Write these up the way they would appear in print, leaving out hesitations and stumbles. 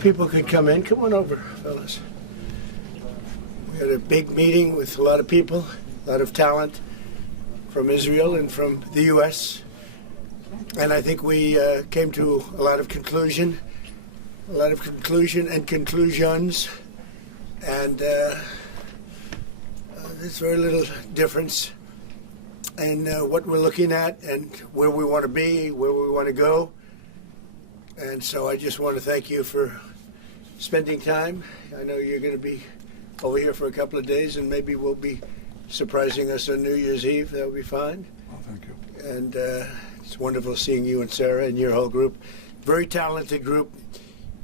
People could come in. Come on over, fellas. We had a big meeting with a lot of people, a lot of talent from Israel and from the U.S. And I think we came to a lot of conclusion and conclusions. And there's very little difference in what we're looking at and where we want to be, where we want to go. And so I just want to thank you for spending time. I know you're going to be over here for a couple of days, and maybe we'll be surprising us on New Year's Eve. That'll be fine. Oh, thank you. And it's wonderful seeing you and Sarah and your whole group. Very talented group.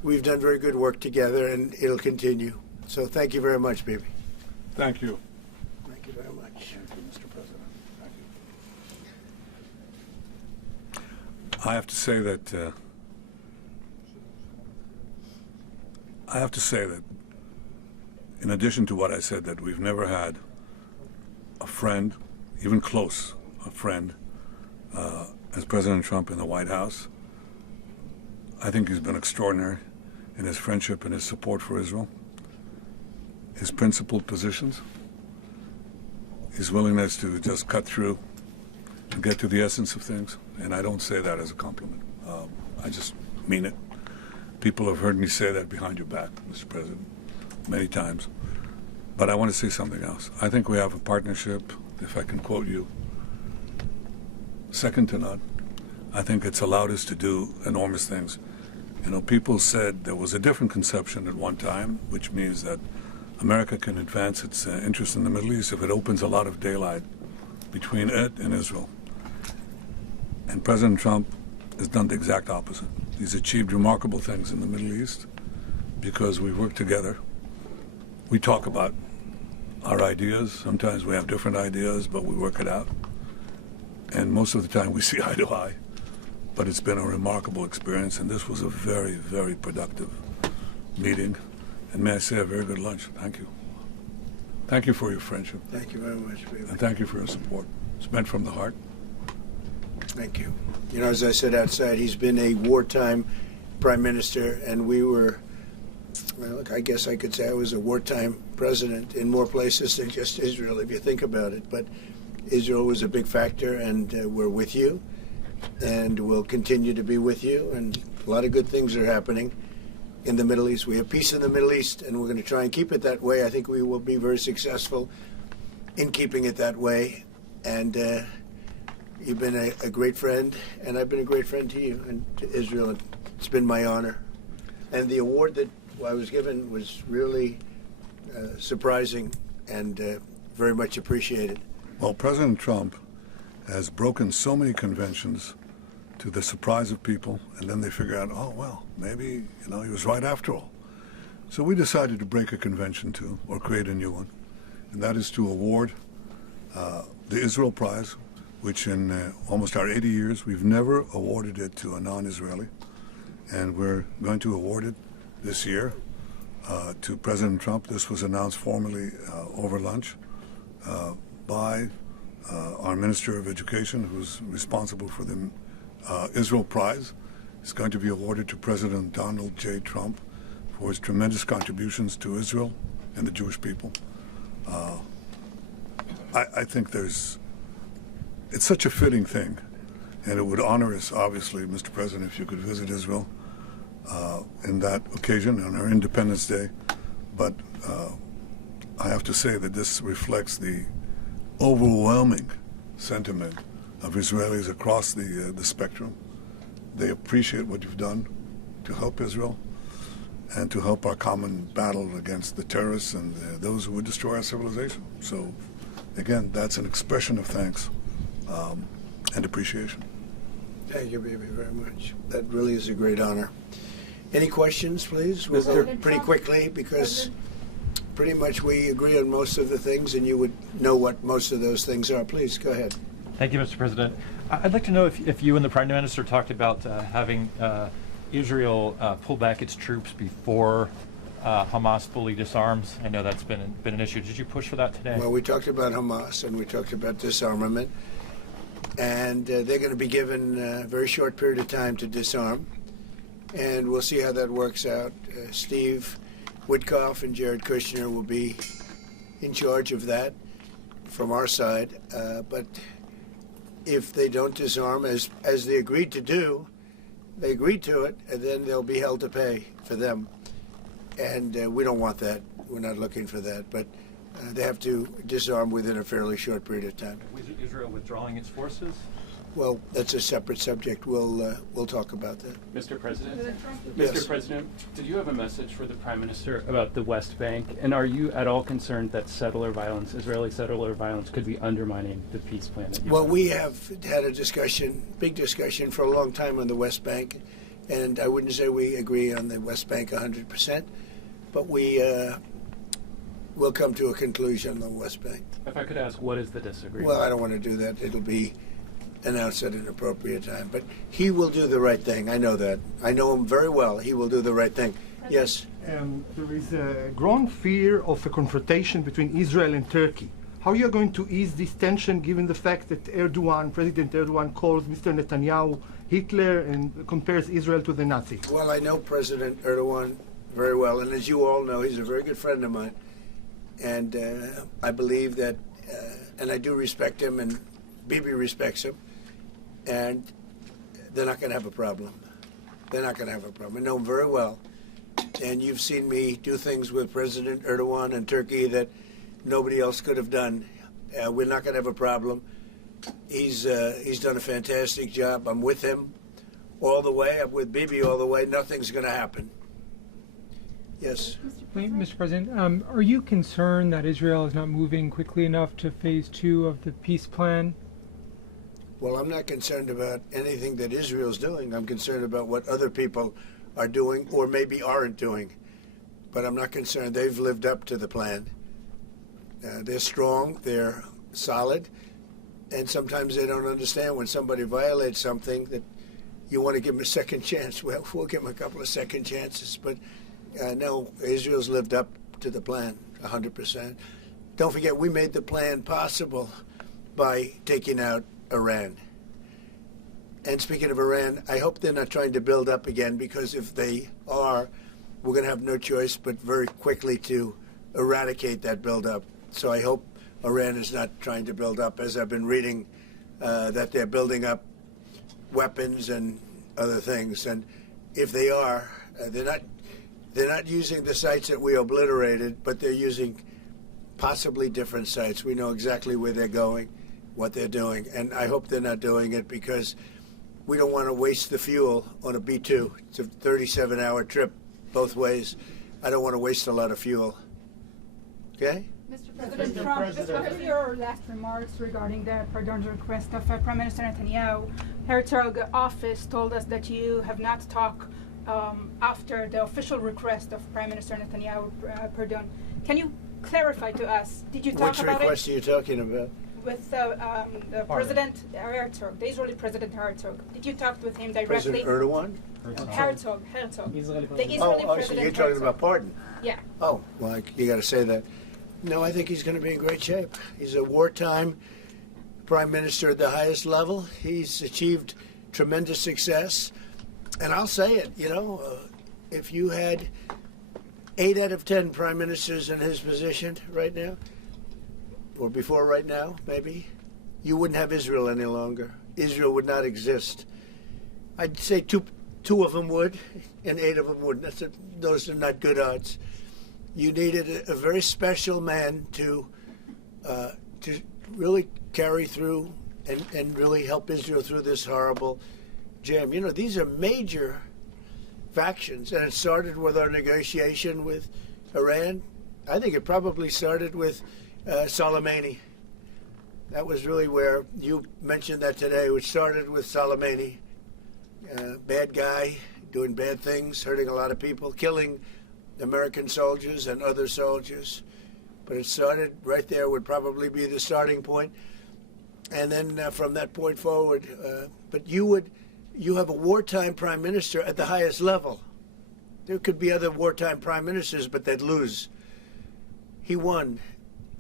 We've done very good work together, and it'll continue. So thank you very much, baby. Thank you. Thank you very much. Thank you, Mr. President. Thank you. I have to say that in addition to what I said, that we've never had a friend, even close, a friend, as President Trump in the White House. I think he's been extraordinary in his friendship and his support for Israel, his principled positions, his willingness to just cut through and get to the essence of things. And I don't say that as a compliment. I just mean it. People have heard me say that behind your back, Mr. President, many times. But I want to say something else. I think we have a partnership, if I can quote you, second to none. I think it's allowed us to do enormous things. You know, people said there was a different conception at one time, which means that America can advance its interest in the Middle East if it opens a lot of daylight between it and Israel. And President Trump has done the exact opposite. He's achieved remarkable things in the Middle East because we work together. We talk about our ideas. Sometimes we have different ideas, but we work it out. And most of the time we see eye to eye. But it's been a remarkable experience, and this was a very, very productive meeting. And may I say, a very good lunch. Thank you. Thank you for your friendship. Thank you very much, baby. And thank you for your support. It's meant from the heart. Thank you. You know, as I said outside, he's been a wartime prime minister, and we were, well, I guess I could say I was a wartime president in more places than just Israel, if you think about it. But Israel was a big factor, and we're with you, and we'll continue to be with you. And a lot of good things are happening in the Middle East. We have peace in the Middle East, and we're going to try and keep it that way. I think we will be very successful in keeping it that way. And you've been a great friend, and I've been a great friend to you and to Israel. It's been my honor. And the award that I was given was really surprising and very much appreciated. Well, President Trump has broken so many conventions to the surprise of people, and then they figure out, oh, well, maybe, he was right after all. So we decided to break a convention too, or create a new one, and that is to award the Israel Prize, which in almost our 80 years, we've never awarded it to a non-Israeli. And we're going to award it this year to President Trump. This was announced formally over lunch by our Minister of Education, who's responsible for the Israel Prize. It's going to be awarded to President Donald J. Trump for his tremendous contributions to Israel and the Jewish people. I think it's such a fitting thing, and it would honor us, obviously, Mr. President, if you could visit Israel in that occasion on our Independence Day. But I have to say that this reflects the overwhelming sentiment of Israelis across the spectrum. They appreciate what you've done to help Israel and to help our common battle against the terrorists and those who would destroy our civilization. So, again, that's an expression of thanks and appreciation. Thank you, baby, very much. That really is a great honor. Any questions, please? We'll go pretty quickly because pretty much we agree on most of the things, and you would know what most of those things are. Please, go ahead. Thank you, Mr. President. I'd like to know if you and the Prime Minister talked about having Israel pull back its troops before Hamas fully disarms? I know that's been an issue. Did you push for that today? Well, we talked about Hamas and we talked about disarmament, and they're going to be given a very short period of time to disarm, and we'll see how that works out. Steve Witkoff and Jared Kushner will be in charge of that from our side, but if they don't disarm as they agreed to do, they agreed to it, and then they'll be held to pay for them. And we don't want that. We're not looking for that. But they have to disarm within a fairly short period of time. Was Israel withdrawing its forces? Well, that's a separate subject. We'll talk about that. Mr. President? Yes. Mr. President, did you have a message for the Prime Minister about the West Bank? And are you at all concerned that Israeli settler violence, could be undermining the peace plan? Well, we have had a discussion, big discussion, for a long time on the West Bank. And I wouldn't say we agree on the West Bank 100%, but we will come to a conclusion on the West Bank. If I could ask, what is the disagreement? Well, I don't want to do that. It'll be announced at an appropriate time. But he will do the right thing. I know that. I know him very well. He will do the right thing. Yes? There is a growing fear of a confrontation between Israel and Turkey. How are you going to ease this tension given the fact that President Erdogan calls Mr. Netanyahu Hitler and compares Israel to the Nazis? Well, I know President Erdogan very well, and as you all know, he's a very good friend of mine. And I believe that, and I do respect him, and Bibi respects him, and they're not going to have a problem. They're not going to have a problem. I know him very well. And you've seen me do things with President Erdogan and Turkey that nobody else could have done. We're not going to have a problem. He's done a fantastic job. I'm with him all the way. I'm with Bibi all the way. Nothing's going to happen. Yes. Mr. President, are you concerned that Israel is not moving quickly enough to phase 2 of the peace plan? Well, I'm not concerned about anything that Israel's doing. I'm concerned about what other people are doing or maybe aren't doing. But I'm not concerned. They've lived up to the plan. They're strong. They're solid. And sometimes they don't understand when somebody violates something that you want to give them a second chance. Well, we'll give them a couple of second chances. But no, Israel's lived up to the plan 100%. Don't forget, we made the plan possible by taking out Iran. And speaking of Iran, I hope they're not trying to build up again, because if they are, we're going to have no choice but very quickly to eradicate that buildup. So I hope Iran is not trying to build up, as I've been reading that they're building up weapons and other things. And if they are, they're not using the sites that we obliterated, but they're using possibly different sites. We know exactly where they're going, what they're doing, and I hope they're not doing it because we don't want to waste the fuel on a B-2. It's a 37-hour trip both ways. I don't want to waste a lot of fuel. Okay? Mr. President Trump, just what are your last remarks regarding the pardon request of Prime Minister Netanyahu? Herzog office told us that you have not talked after the official request of Prime Minister Netanyahu pardon. Can you clarify to us? Did you talk Which about request are you talking about? with the President Herzog, the Israeli President Herzog? Did you talk with him directly? President Erdogan? Herzog. The Israeli So President you're talking Herzog. about pardon? Yeah. Oh, well, you got to say that. No, I think he's going to be in great shape. He's a wartime prime minister at the highest level. He's achieved tremendous success. And I'll say it, if you had 8 out of 10 prime ministers in his position right now, or before right now, maybe, you wouldn't have Israel any longer. Israel would not exist. I'd say two of them would, and 8 of them wouldn't. Those are not good odds. You needed a very special man to really carry through and really help Israel through this horrible jam. These are major factions, and it started with our negotiation with Iran. I think it probably started with Soleimani. That was really where you mentioned that today, which started with Soleimani. Bad guy, doing bad things, hurting a lot of people, killing American soldiers and other soldiers. But it started right there, would probably be the starting point. And then from that point forward, but you have a wartime prime minister at the highest level. There could be other wartime prime ministers, but they'd lose. He won.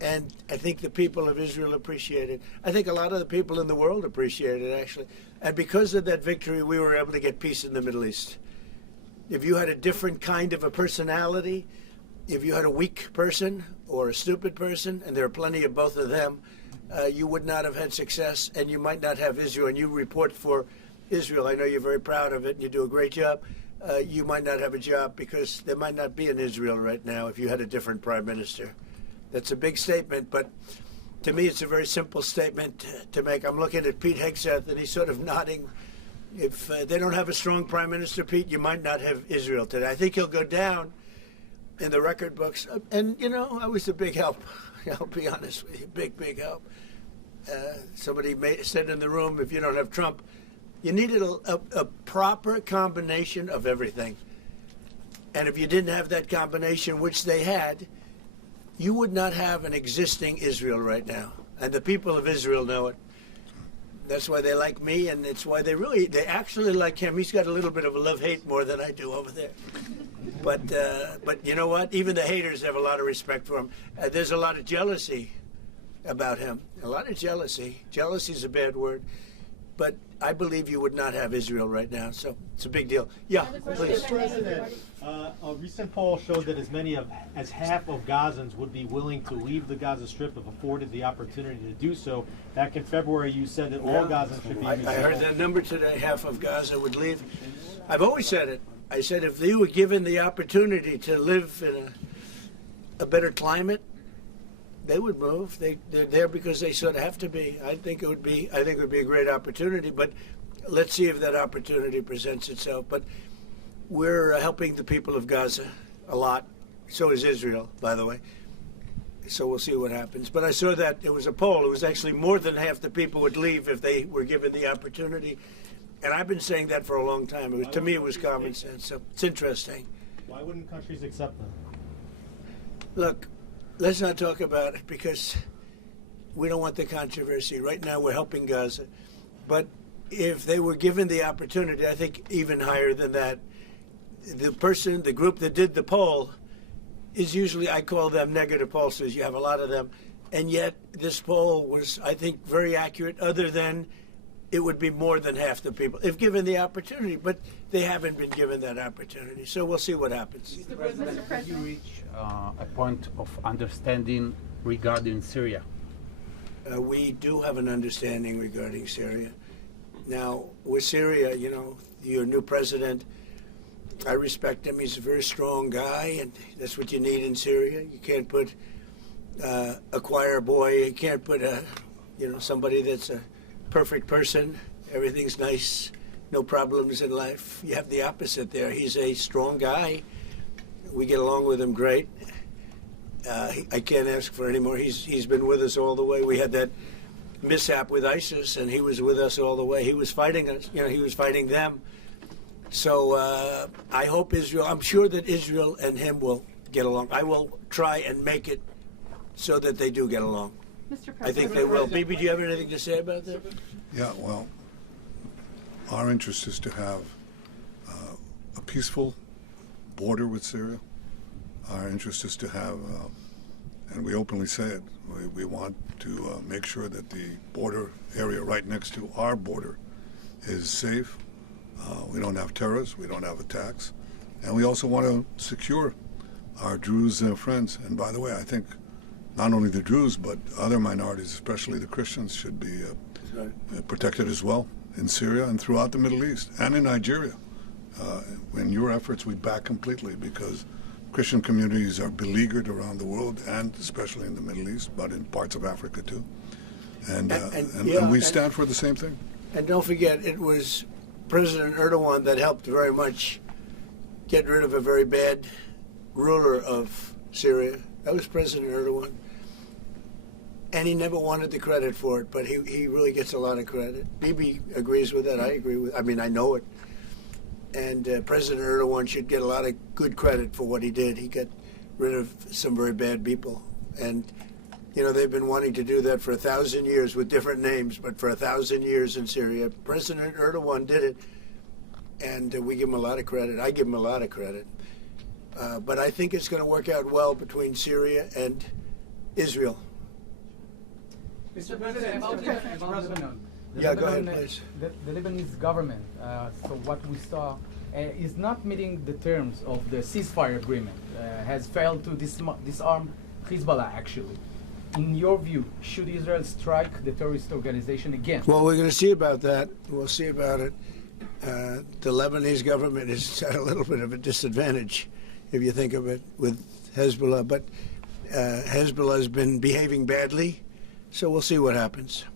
And I think the people of Israel appreciate it. I think a lot of the people in the world appreciate it, actually. And because of that victory, we were able to get peace in the Middle East. If you had a different kind of a personality, if you had a weak person or a stupid person, and there are plenty of both of them, you would not have had success, and you might not have Israel. And you report for Israel. I know you're very proud of it, and you do a great job. You might not have a job because there might not be an Israel right now if you had a different prime minister. That's a big statement, but to me it's a very simple statement to make. I'm looking at Pete Hegseth, and he's sort of nodding. If they don't have a strong prime minister, Pete, you might not have Israel today. I think he'll go down in the record books. And, you know, I was a big help. I'll be honest with you, big help. Somebody said in the room, if you don't have Trump, you needed a proper combination of everything. And if you didn't have that combination, which they had, you would not have an existing Israel right now. And the people of Israel know it. That's why they like me, and it's why they actually like him. He's got a little bit of a love-hate more than I do over there. But you know what? Even the haters have a lot of respect for him. There's a lot of jealousy about him. A lot of jealousy. Jealousy is a bad word. But I believe you would not have Israel right now. So it's a big deal. Yeah, please. Mr. President, a recent poll showed that as many as half of Gazans would be willing to leave the Gaza Strip if afforded the opportunity to do so. Back in February, you said that all Gazans should be. I heard that number today. Half of Gaza would leave. I've always said it. I said if they were given the opportunity to live in a better climate, they would move. They're there because they sort of have to be. I think it would be a great opportunity, but let's see if that opportunity presents itself. But we're helping the people of Gaza a lot. So is Israel, by the way. So we'll see what happens. But I saw that there was a poll. It was actually more than half the people would leave if they were given the opportunity. And I've been saying that for a long time. To me, it was common sense. So it's interesting. Why wouldn't countries accept them? Look, let's not talk about it because we don't want the controversy. Right now, we're helping Gaza. But if they were given the opportunity, I think even higher than that, the group that did the poll is usually, I call them negative pollsters. You have a lot of them. And yet this poll was, I think, very accurate, other than it would be more than half the people if given the opportunity. But they haven't been given that opportunity. So we'll see what happens. Mr. President, have you reached a point of understanding regarding Syria? We do have an understanding regarding Syria. Now, with Syria, you know, your new president, I respect him. He's a very strong guy, and that's what you need in Syria. You can't put a choir boy. You can't put somebody that's a perfect person. Everything's nice, no problems in life. You have the opposite there. He's a strong guy. We get along with him great. I can't ask for any more. He's been with us all the way. We had that mishap with ISIS, and he was with us all the way. He was fighting us. You know, he was fighting them. So I hope Israel. I'm sure that Israel and him will get along. I will try and make it so that they do get along. Mr. President. I think they will. Bibi, do you have anything to say about that? Yeah, well, our interest is to have a peaceful border with Syria. Our interest is to have, and we openly say it, we want to make sure that the border area right next to our border is safe. We don't have terrorists, we don't have attacks, and we also want to secure our Druze friends. And by the way, I think not only the Druze, but other minorities, especially the Christians, should be protected as well in Syria and throughout the Middle East and in Nigeria. In your efforts, we back completely, because Christian communities are beleaguered around the world, and especially in the Middle East, but in parts of Africa too. And we stand for the same thing. And don't forget, it was President Erdogan that helped very much get rid of a very bad ruler of Syria. That was President Erdogan. And he never wanted the credit for it, but he really gets a lot of credit. Bibi agrees with that. I agree with. I mean, I know it. And President Erdogan should get a lot of good credit for what he did. He got rid of some very bad people. And, you know, they've been wanting to do that for 1,000 years with different names, but for 1,000 years in Syria. President Erdogan did it, and we give him a lot of credit. I give him a lot of credit. But I think it's going to work out well between Syria and Israel. Mr. President, Yeah, go ahead, please. The Lebanese government, so what we saw, is not meeting the terms of the ceasefire agreement, has failed to disarm Hezbollah, actually. In your view, should Israel strike the terrorist organization again? Well, we're going to see about that. We'll see about it. The Lebanese government is at a little bit of a disadvantage, if you think of it, with Hezbollah. But Hezbollah has been behaving badly, so we'll see what happens.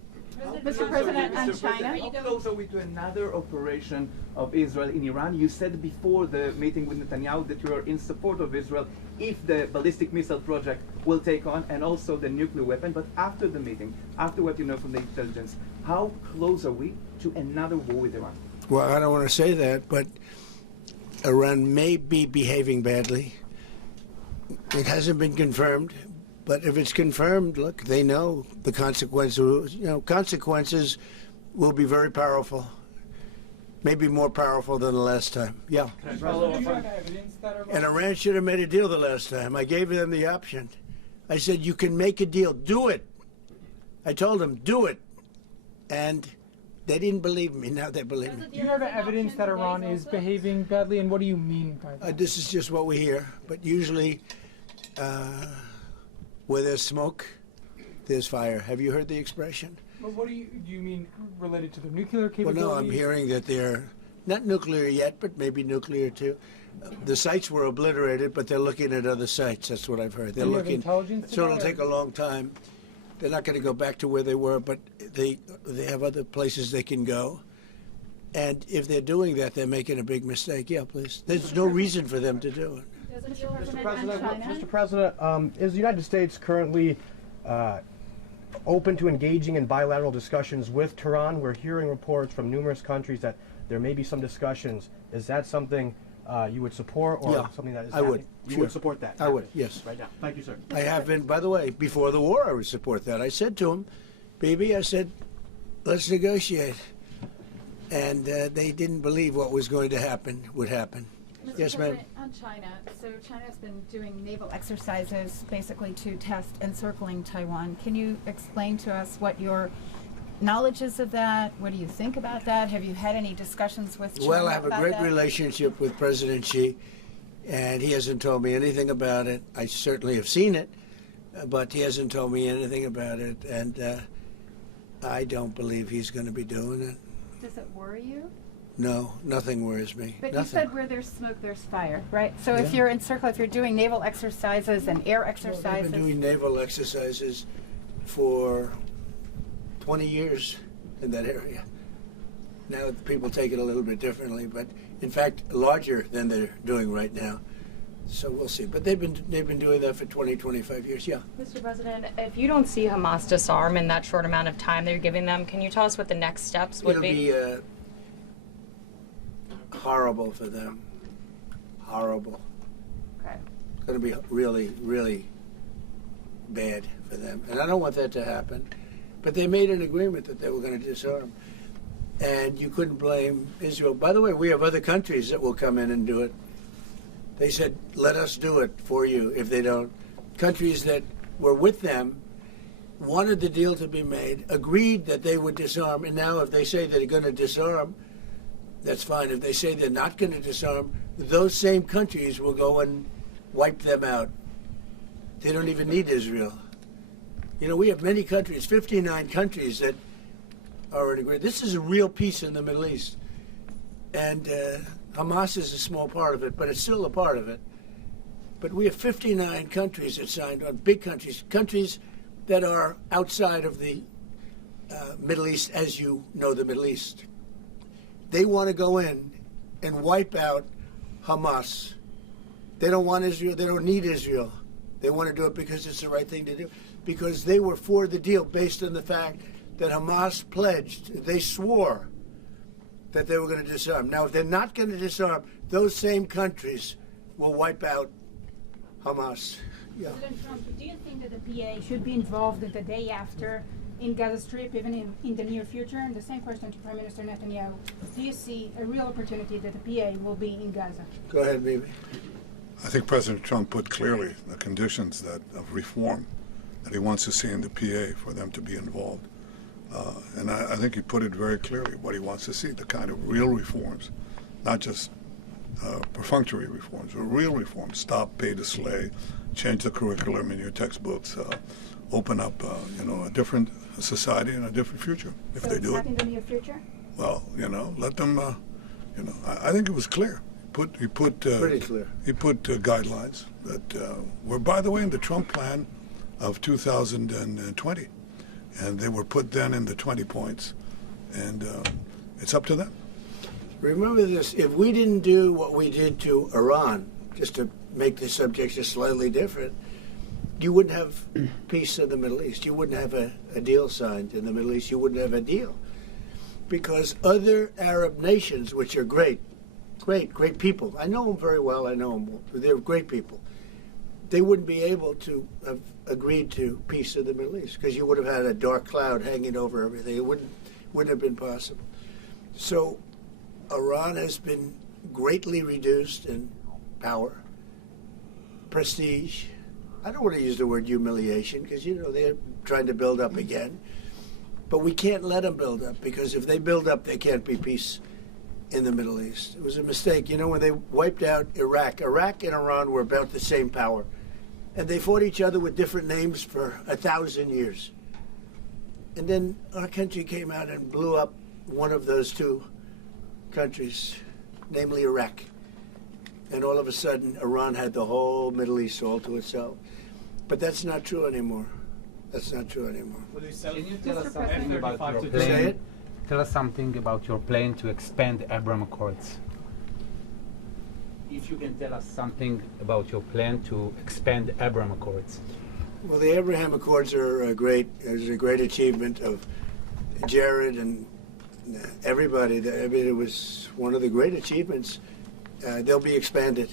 Mr. President, on China. How close are we to another operation of Israel in Iran? You said before the meeting with Netanyahu that you are in support of Israel if the ballistic missile project will take on, and also the nuclear weapon. But after the meeting, after what you know from the intelligence, how close are we to another war with Iran? Well, I don't want to say that, but Iran may be behaving badly. It hasn't been confirmed. But if it's confirmed, look, they know the consequences. Consequences will be very powerful, maybe more powerful than the last time. Yeah. And Iran should have made a deal the last time. I gave them the option. I said, you can make a deal. Do it. I told them, do it. And they didn't believe me. Now they believe me. Do you have evidence that Iran is behaving badly, and what do you mean by that? This is just what we hear. But usually, where there's smoke, there's fire. Have you heard the expression? Well, what do you mean related to the nuclear capabilities? Well, no, I'm hearing that they're not nuclear yet, but maybe nuclear too. The sites were obliterated, but they're looking at other sites. That's what I've heard. They're looking. Intelligence So it'll take a long time. They're not going to go back to where they were, but they have other places they can go. And if they're doing that, they're making a big mistake. Yeah, please. There's no reason for them to do it. Mr. President, is the United States currently open to engaging in bilateral discussions with Tehran? We're hearing reports from numerous countries that there may be some discussions. Is that something you would support, or something that is I would. You would support that? I would, yes. Right now. Thank you, sir. I have been, by the way, before the war, I would support that. I said to him, Bibi, I said, let's negotiate. And they didn't believe what was going to happen would happen. Mr. Yes, ma'am. On China, so China's been doing naval exercises basically to test encircling Taiwan. Can you explain to us what your knowledge is of that? What do you think about that? Have you had any discussions with China? Well, I have a great that? relationship with President Xi, and he hasn't told me anything about it. I certainly have seen it, but he hasn't told me anything about it, and I don't believe he's going to be doing it. Does it worry you? No, nothing worries me. But nothing. you said where there's smoke, there's fire, right? So if you're encircled, if you're doing naval exercises and air exercises. Well, they've been doing naval exercises for 20 years in that area. Now people take it a little bit differently, but in fact larger than they're doing right now. So we'll see. But they've been doing that for 20, 25 years. Yeah. Mr. President, if you don't see Hamas disarm in that short amount of time that you're giving them, can you tell us what the next steps would be? It'll be horrible for them. Horrible. Okay. It's going to be really, really bad for them. And I don't want that to happen. But they made an agreement that they were going to disarm. And you couldn't blame Israel. By the way, we have other countries that will come in and do it. They said, let us do it for you if they don't. Countries that were with them wanted the deal to be made, agreed that they would disarm, and now if they say they're going to disarm, that's fine. If they say they're not going to disarm, those same countries will go and wipe them out. They don't even need Israel. You know, we have many countries, 59 countries that are in agreement. This is a real peace in the Middle East. And Hamas is a small part of it, but it's still a part of it. But we have 59 countries that signed on, big countries, countries that are outside of the Middle East, as you know the Middle East. They want to go in and wipe out Hamas. They don't want Israel. They don't need Israel. They want to do it because it's the right thing to do, because they were for the deal based on the fact that Hamas pledged, they swore that they were going to disarm. Now, if they're not going to disarm, those same countries will wipe out Hamas. Yeah. President Trump, do you think that the PA should be involved the day after in Gaza Strip, even in the near future? And the same question to Prime Minister Netanyahu. Do you see a real opportunity that the PA will be in Gaza? Go ahead, baby. I think President Trump put clearly the conditions of reform that he wants to see in the PA for them to be involved. And I think he put it very clearly what he wants to see, the kind of real reforms, not just perfunctory reforms, but real reforms. Stop pay to slay, change the curriculum in your textbooks, open up a different society and a different future if so they do it. So it's not in the near future? Well, let them, I think it was clear. He put pretty clear. He put guidelines that were, by the way, in the Trump plan of 2020, and they were put then in the 20 points, and it's up to them. Remember this: if we didn't do what we did to Iran, just to make the subject just slightly different, you wouldn't have peace in the Middle East. You wouldn't have a deal signed in the Middle East. You wouldn't have a deal, because other Arab nations, which are great people. I know them very well. I know them. They're great people. They wouldn't be able to have agreed to peace in the Middle East because you would have had a dark cloud hanging over everything. It wouldn't have been possible. So Iran has been greatly reduced in power, prestige. I don't want to use the word humiliation because, they're trying to build up again. But we can't let them build up because if they build up, there can't be peace in the Middle East. It was a mistake. When they wiped out Iraq and Iran were about the same power. And they fought each other with different names for 1,000 years. And then our country came out and blew up one of those two countries, namely Iraq. And all of a sudden, Iran had the whole Middle East all to itself. But that's not true anymore. That's not true anymore. Can you tell us something about your Say plan? it. Tell us something about your plan to expand Abraham Accords. If you can tell us something about your plan to expand Abraham Accords. Well, the Abraham Accords are a great achievement of Jared and everybody. I mean, it was one of the great achievements. They'll be expanded.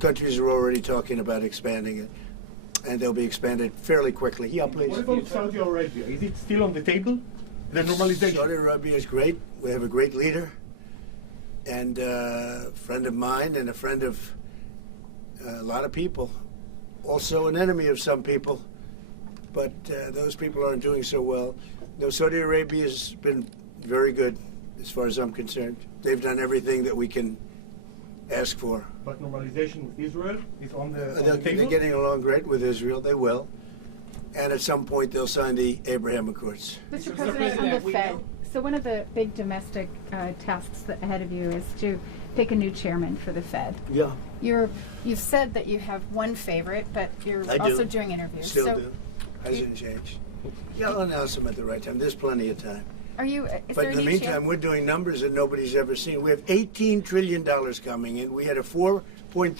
Countries are already talking about expanding it, and they'll be expanded fairly quickly. Yeah, please. What about Saudi Arabia? Is it still on the table? The normalization. Saudi Arabia is great. We have a great leader, and a friend of mine, and a friend of a lot of people. Also an enemy of some people, but those people aren't doing so well. No, Saudi Arabia has been very good, as far as I'm concerned. They've done everything that we can ask for. But normalization with Israel is on the They're table? getting along great with Israel. They will. And at some point, they'll sign the Abraham Accords. Mr. President, on the Fed, so one of the big domestic tasks ahead of you is to pick a new chairman for the Fed. Yeah. You've said that you have one favorite, but you're also doing interviews. Still do. Hasn't changed. Yeah, I'll announce them at the right time. There's plenty of time. But in the meantime, we're doing numbers that nobody's ever seen. We have $18 trillion coming in. We had a 4.3%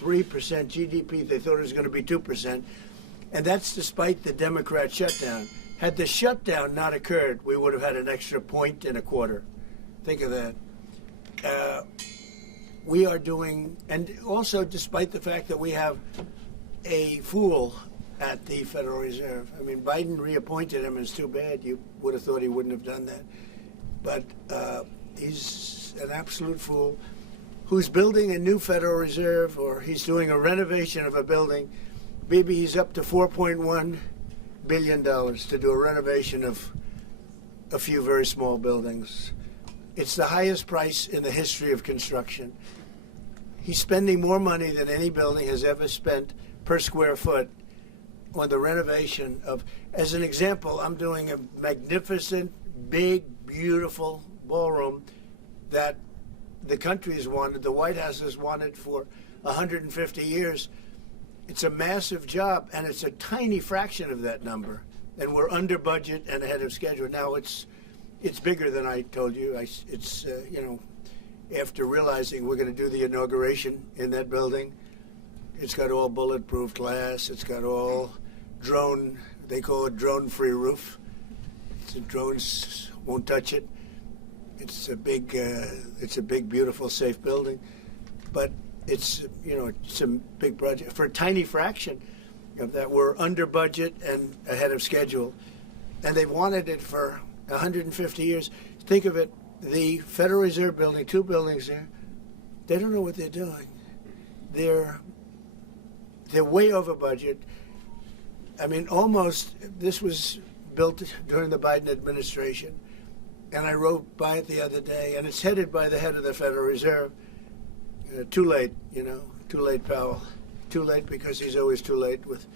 GDP. They thought it was going to be 2%. And that's despite the Democrat shutdown. Had the shutdown not occurred, we would have had an extra 1.25. Think of that. We are doing, and also despite the fact that we have a fool at the Federal Reserve. I mean, Biden reappointed him. It's too bad. You would have thought he wouldn't have done that. But he's an absolute fool who's building a new Federal Reserve, or he's doing a renovation of a building. Maybe he's up to $4.1 billion to do a renovation of a few very small buildings. It's the highest price in the history of construction. He's spending more money than any building has ever spent per square foot on the renovation of, as an example, I'm doing a magnificent, big, beautiful ballroom that the country has wanted, the White House has wanted for 150 years. It's a massive job, and it's a tiny fraction of that number. And we're under budget and ahead of schedule. Now, it's bigger than I told you. After realizing we're going to do the inauguration in that building, it's got all bulletproof glass. It's got all drone, they call it drone-free roof. The drones won't touch it. It's a big, beautiful, safe building. But it's a big project. For a tiny fraction of that, we're under budget and ahead of schedule. And they've wanted it for 150 years. Think of it, the Federal Reserve building, two buildings there, they don't know what they're doing. they're way over budget. I mean, almost. This was built during the Biden administration, and I rode by it the other day, and it's headed by the head of the Federal Reserve. Too late, too late, Powell. Too late because he's always too late with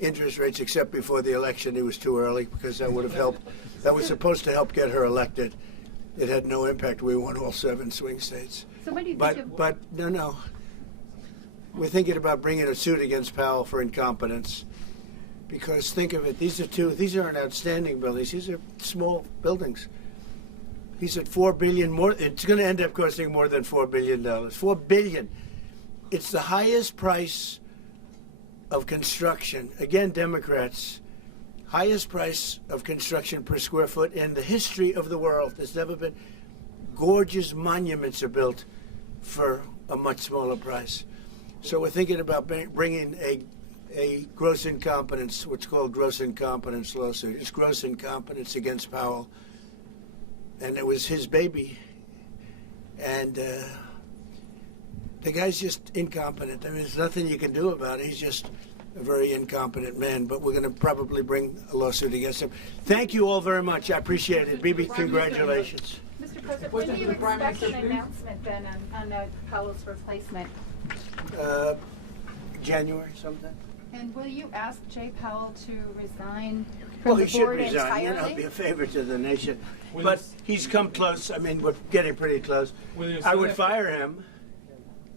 interest rates, except before the election he was too early because that would have helped. That was supposed to help get her elected. It had no impact. We won all 7 swing states. So what do you But think of... but no. We're thinking about bringing a suit against Powell for incompetence. Because think of it, these aren't outstanding buildings. These are small buildings. He's at $4 billion more. It's going to end up costing more than $4 billion. $4 billion. It's the highest price of construction. Again, Democrats, highest price of construction per square foot in the history of the world. There's never been. Gorgeous monuments are built for a much smaller price. So we're thinking about bringing a gross incompetence, what's called gross incompetence lawsuit. It's gross incompetence against Powell. And it was his baby. And the guy's just incompetent. I mean, there's nothing you can do about it. He's just a very incompetent man. But we're going to probably bring a lawsuit against him. Thank you all very much. I appreciate it. Bibi, congratulations. Mr. President, when do you expect an announcement then on Powell's replacement? January sometime. And will you ask Jay Powell to resign Well, from he the should board resign. entirely? Be a favor to the nation. But he's come close. I mean, we're getting pretty close. I would fire him.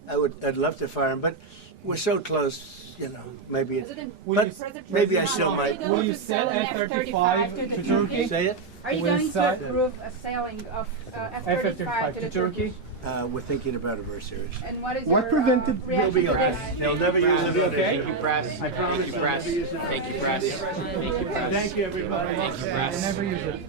I'd love to fire him, but we're so close. Maybe. Maybe I still might. Will you sell F-35 to Turkey? Say it. Are you going to approve a selling of F-35 to Turkey? We're thinking about it very seriously. And what is What your prevented- reaction We'll be to okay. this? They'll never use it. Okay. Thank you, press. I promise. Thank you, press. Thank you, press. Thank you, press. Thank you, everybody. Thank you, press. I never use it.